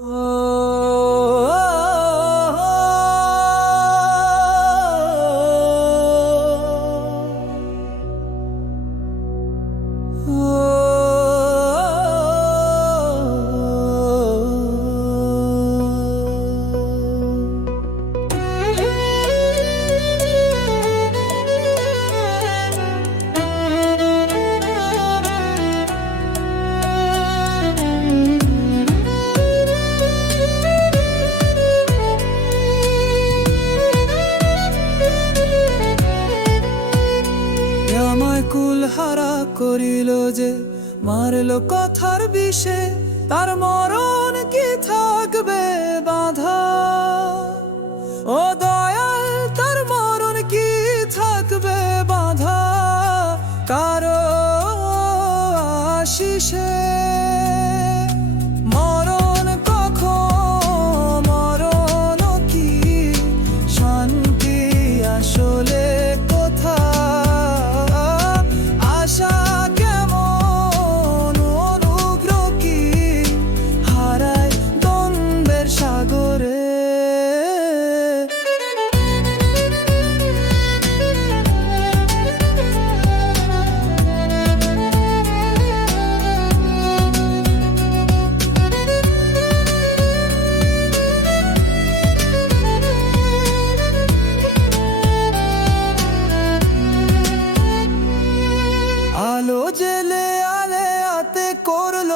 Oh. কুল হারা করিল যে মারল কথার বিষে তার মরণ কি থাকবে?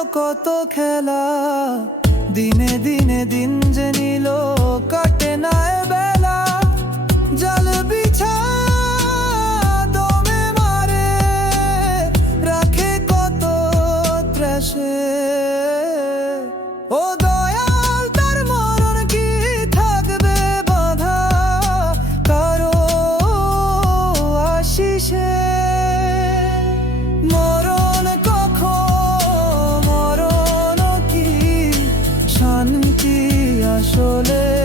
কত খেলা? দিনে দিনে দিন আসলে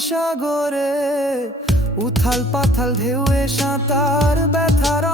সাগরে উথাল পাথাল ঢেউয়ে সাঁতার ব্যথার